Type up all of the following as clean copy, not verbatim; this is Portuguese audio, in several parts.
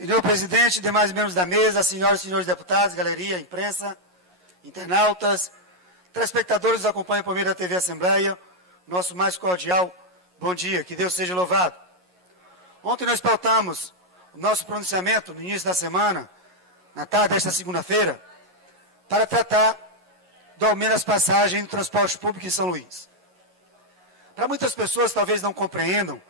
Senhor presidente, demais membros da mesa, senhoras e senhores deputados, galeria, imprensa, internautas, telespectadores que nos acompanham por meio da TV Assembleia, nosso mais cordial bom dia, que Deus seja louvado. Ontem nós pautamos o nosso pronunciamento no início da semana, na tarde desta segunda-feira, para tratar do aumento das passagens do transporte público em São Luís. Para muitas pessoas talvez não compreendam,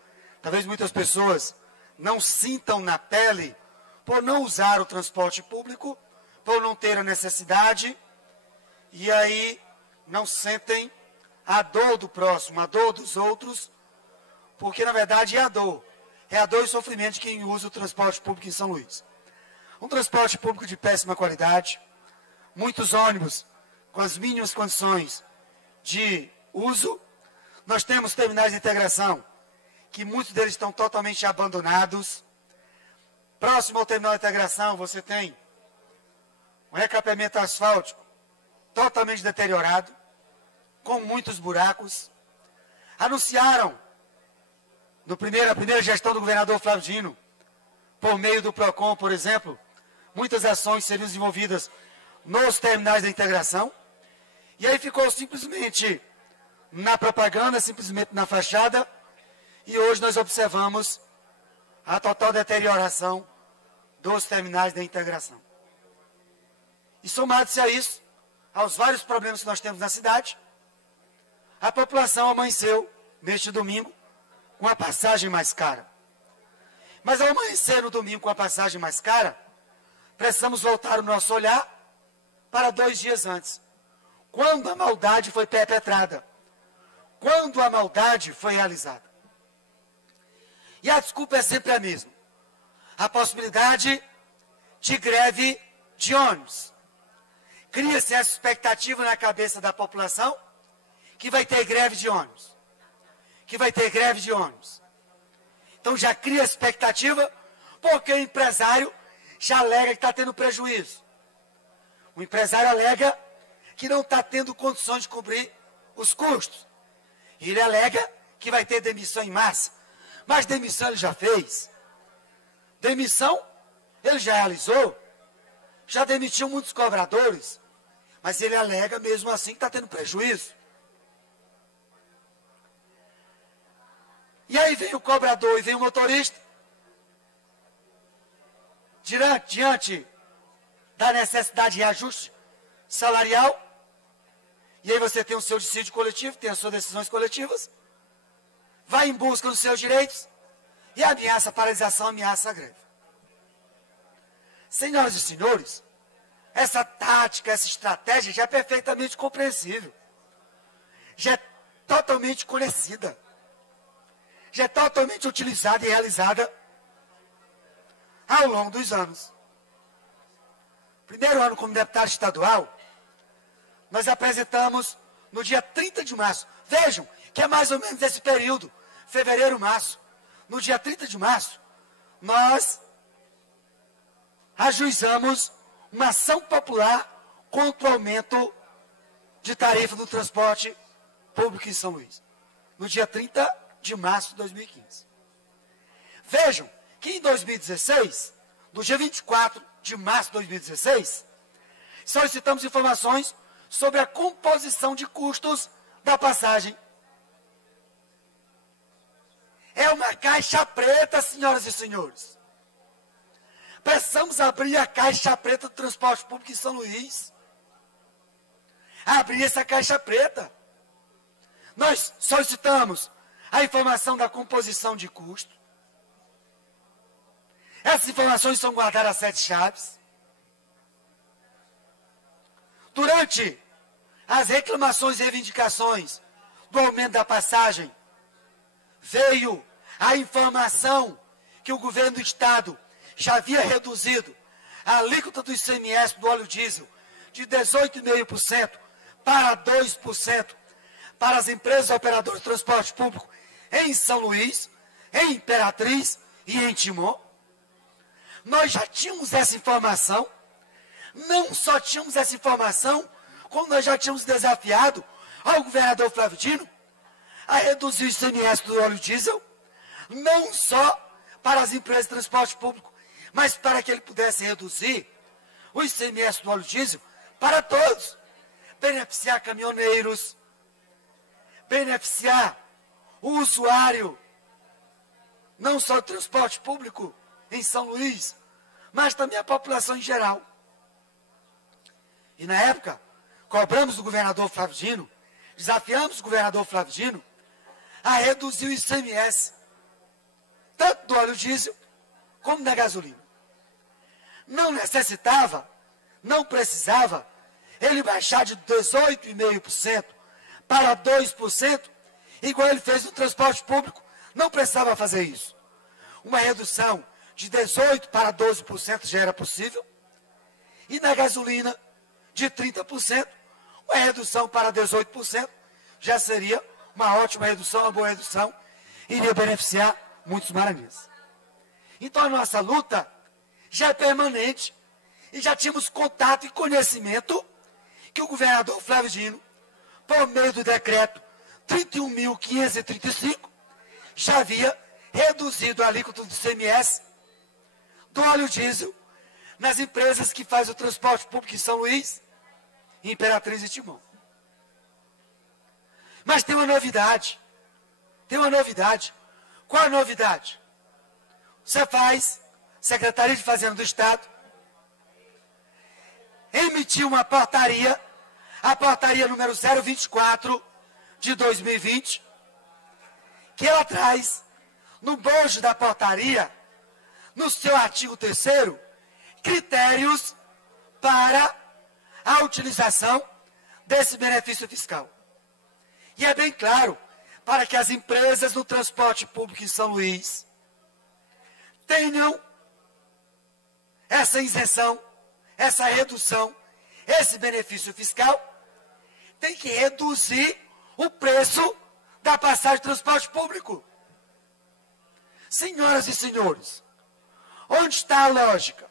talvez muitas pessoas não sintam na pele por não usar o transporte público, por não ter a necessidade, e aí não sentem a dor do próximo, a dor dos outros, porque na verdade é a dor e o sofrimento de quem usa o transporte público em São Luís. Um transporte público de péssima qualidade, muitos ônibus com as mínimas condições de uso. Nós temos terminais de integração, que muitos deles estão totalmente abandonados. Próximo ao terminal de integração, você tem um recapeamento asfáltico totalmente deteriorado, com muitos buracos. Anunciaram, na primeira gestão do governador Flávio Dino, por meio do PROCON, por exemplo, muitas ações seriam desenvolvidas nos terminais de integração, e aí ficou simplesmente na propaganda, simplesmente na fachada, e hoje nós observamos a total deterioração dos terminais de integração. E somado-se a isso, aos vários problemas que nós temos na cidade, a população amanheceu, neste domingo, com a passagem mais cara. Mas ao amanhecer no domingo com a passagem mais cara, precisamos voltar o nosso olhar para 2 dias antes, quando a maldade foi perpetrada, quando a maldade foi realizada. E a desculpa é sempre a mesma. A possibilidade de greve de ônibus. Cria-se essa expectativa na cabeça da população que vai ter greve de ônibus. Que vai ter greve de ônibus. Então já cria a expectativa porque o empresário já alega que está tendo prejuízo. O empresário alega que não está tendo condições de cobrir os custos. E ele alega que vai ter demissão em massa. Mas demissão ele já fez. Demissão ele já realizou. Já demitiu muitos cobradores. Mas ele alega mesmo assim que está tendo prejuízo. E aí vem o cobrador e vem o motorista. Diante da necessidade de reajuste salarial. E aí você tem o seu dissídio coletivo, tem as suas decisões coletivas. Vai em busca dos seus direitos e ameaça a paralisação, ameaça a greve. Senhoras e senhores, essa tática, essa estratégia já é perfeitamente compreensível. Já é totalmente conhecida. Já é totalmente utilizada e realizada ao longo dos anos. Primeiro ano como deputado estadual, nós apresentamos no dia 30 de março. Vejam que é mais ou menos esse período, fevereiro, março. No dia 30 de março, nós ajuizamos uma ação popular contra o aumento de tarifa do transporte público em São Luís. No dia 30 de março de 2015. Vejam que em 2016, no dia 24 de março de 2016, solicitamos informações sobre a composição de custos da passagem. É uma caixa preta, senhoras e senhores. Precisamos abrir a caixa preta do transporte público em São Luís. Abrir essa caixa preta. Nós solicitamos a informação da composição de custo. Essas informações são guardadas a 7 chaves. Durante as reclamações e reivindicações do aumento da passagem, veio a informação que o governo do estado já havia reduzido a alíquota do ICMS do óleo diesel de 18,5% para 2% para as empresas operadoras de transporte público em São Luís, em Imperatriz e em Timon. Nós já tínhamos essa informação. Não só tínhamos essa informação, como nós já tínhamos desafiado ao governador Flávio Dino a reduzir o ICMS do óleo diesel, não só para as empresas de transporte público, mas para que ele pudesse reduzir o ICMS do óleo diesel para todos, beneficiar caminhoneiros, beneficiar o usuário, não só do transporte público em São Luís, mas também a população em geral. E na época, cobramos do governador Flávio Dino, desafiamos o governador Flávio Dino a reduzir o ICMS, tanto do óleo diesel como da gasolina. Não necessitava, não precisava ele baixar de 18,5% para 2%, igual ele fez no transporte público. Não precisava fazer isso. Uma redução de 18% para 12% já era possível. E na gasolina, de 30%, uma redução para 18% já seria uma ótima redução, uma boa redução, iria beneficiar muitos maranhenses. Então a nossa luta já é permanente e já tínhamos contato e conhecimento que o governador Flávio Dino, por meio do decreto 31.535, já havia reduzido a alíquota do ICMS do óleo diesel nas empresas que fazem o transporte público em São Luís, Imperatriz e Timon. Mas tem uma novidade. Qual a novidade? Você faz, Secretaria de Fazenda do Estado, emitiu uma portaria, a portaria número 024 de 2020, que ela traz, no bojo da portaria, no seu artigo 3º, critérios para a utilização desse benefício fiscal. E é bem claro, para que as empresas do transporte público em São Luís tenham essa isenção, essa redução, esse benefício fiscal, tem que reduzir o preço da passagem de transporte público. Senhoras e senhores, onde está a lógica?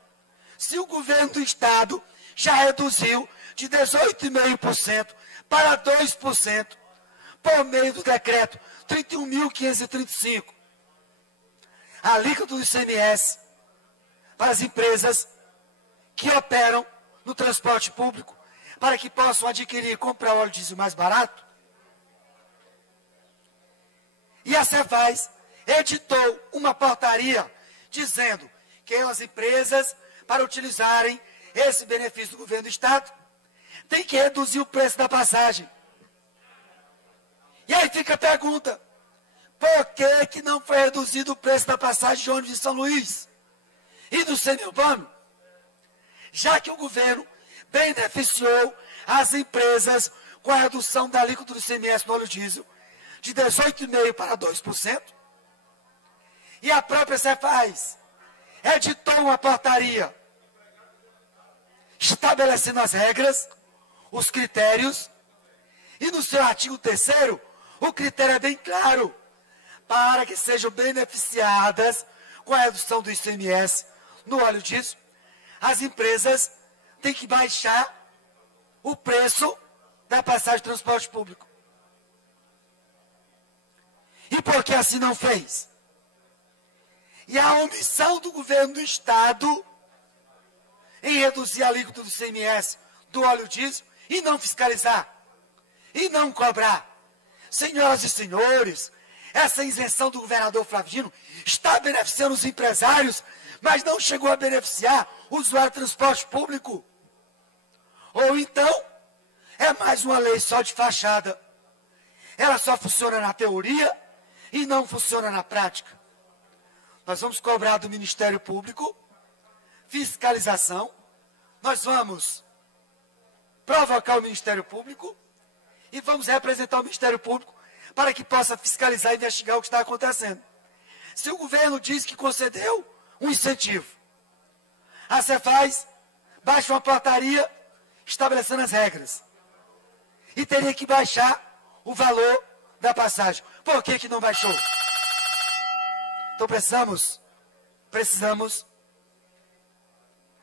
Se o governo do Estado já reduziu de 18,5% para 2%, por meio do decreto 31.535, a alíquota do ICMS para as empresas que operam no transporte público, para que possam adquirir e comprar óleo diesel mais barato. E a Cefaz editou uma portaria dizendo que as empresas, para utilizarem esse benefício do governo do Estado, têm que reduzir o preço da passagem. E aí fica a pergunta, por que não foi reduzido o preço da passagem de ônibus de São Luís e do semiurbano? Já que o governo beneficiou as empresas com a redução da alíquota do ICMS no óleo diesel de 18,5% para 2%, e a própria Cefaz editou uma portaria estabelecendo as regras, os critérios, e no seu artigo 3º, o critério é bem claro, para que sejam beneficiadas com a redução do ICMS no óleo diesel, as empresas têm que baixar o preço da passagem de transporte público. E por que assim não fez? E a omissão do governo do Estado em reduzir a alíquota do ICMS do óleo diesel e não fiscalizar, e não cobrar. Senhoras e senhores, essa isenção do governador Flávio Dino está beneficiando os empresários, mas não chegou a beneficiar o usuário de transporte público. Ou então, é mais uma lei só de fachada. Ela só funciona na teoria e não funciona na prática. Nós vamos cobrar do Ministério Público fiscalização, nós vamos provocar o Ministério Público e vamos representar o Ministério Público para que possa fiscalizar e investigar o que está acontecendo. Se o governo diz que concedeu um incentivo, a Cefaz baixa uma portaria estabelecendo as regras e teria que baixar o valor da passagem. Por que não baixou? Então precisamos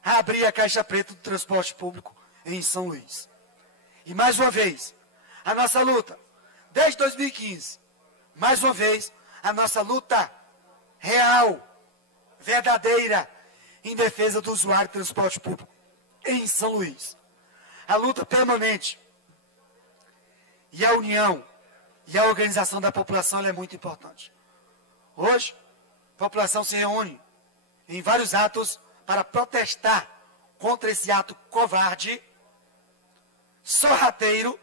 abrir a caixa preta do transporte público em São Luís. E mais uma vez, a nossa luta, desde 2015, mais uma vez, a nossa luta real, verdadeira, em defesa do usuário de transporte público em São Luís. A luta permanente e a união e a organização da população ela é muito importante. Hoje, a população se reúne em vários atos para protestar contra esse ato covarde, sorrateiro,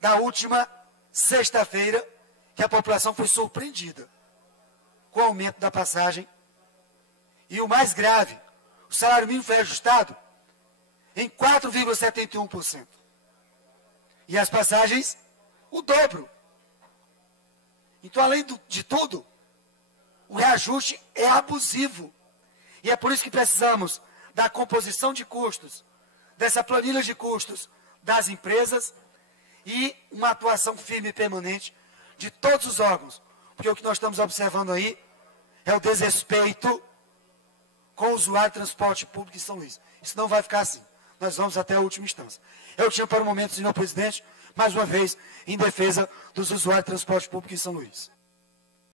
da última sexta-feira, que a população foi surpreendida com o aumento da passagem. E o mais grave, o salário mínimo foi ajustado em 4,71%. E as passagens, o dobro. Então, além de tudo, o reajuste é abusivo. E é por isso que precisamos da composição de custos, dessa planilha de custos das empresas e uma atuação firme e permanente de todos os órgãos. Porque o que nós estamos observando aí é o desrespeito com o usuário de transporte público em São Luís. Isso não vai ficar assim. Nós vamos até a última instância. Eu tinha para o momento, senhor presidente, mais uma vez, em defesa dos usuários de transporte público em São Luís.